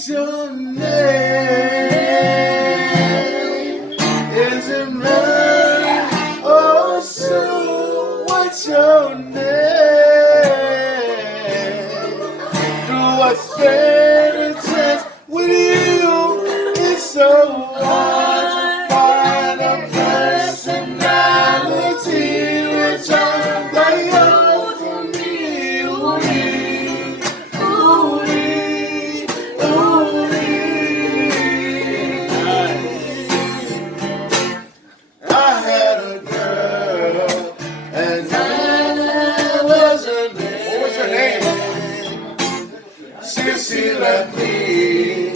What's your name? Is it mine? Oh, Sue, what's your name? Through what experiences with you, it's so hard to find a personality which I'm like yours for me. I had a girl, and that was her name. What was her name? Since she left me,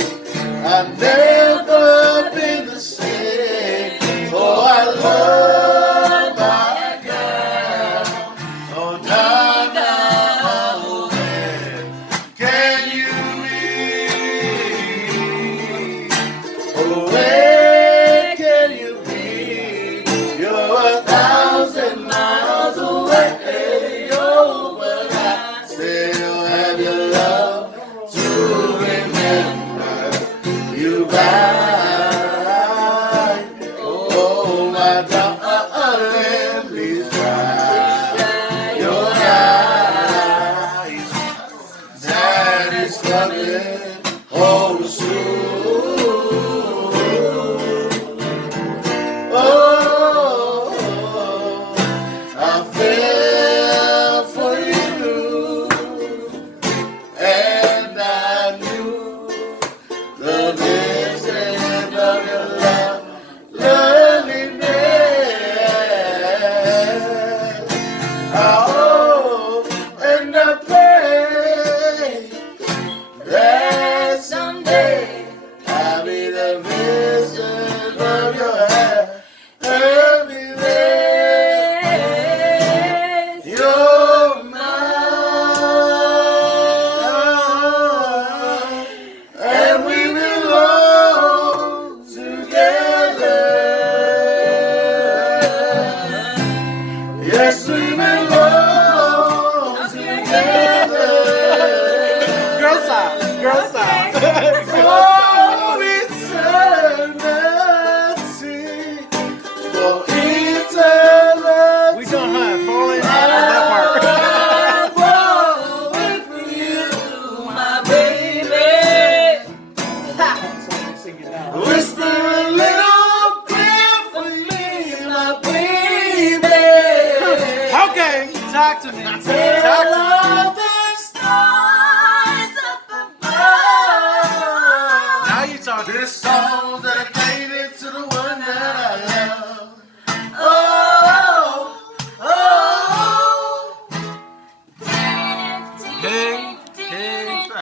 I've never been the same. Oh, I love my girl. Oh, now, when can you leave? Oh, where can you be? You're 1,000 miles away, oh, but I still have your love to remember you by. Oh, my darling, please dry your eyes. That is coming, oh, soon. Oh, I fell for you, and I knew the vision of your love, loneliness. I hope and I pray that someday I'll be the vision of your happiness. You're mine, and we belong together. Yes, we belong together. Girl side. Girl side. For eternity, for eternity. We done hunt. Falling out of that part. I'm falling for you, my baby. Whisper a little prayer for me, my baby. Okay, talk to me. Talk to me. Tell all the stars up above. Now you talking. This song dedicated to the one that I love.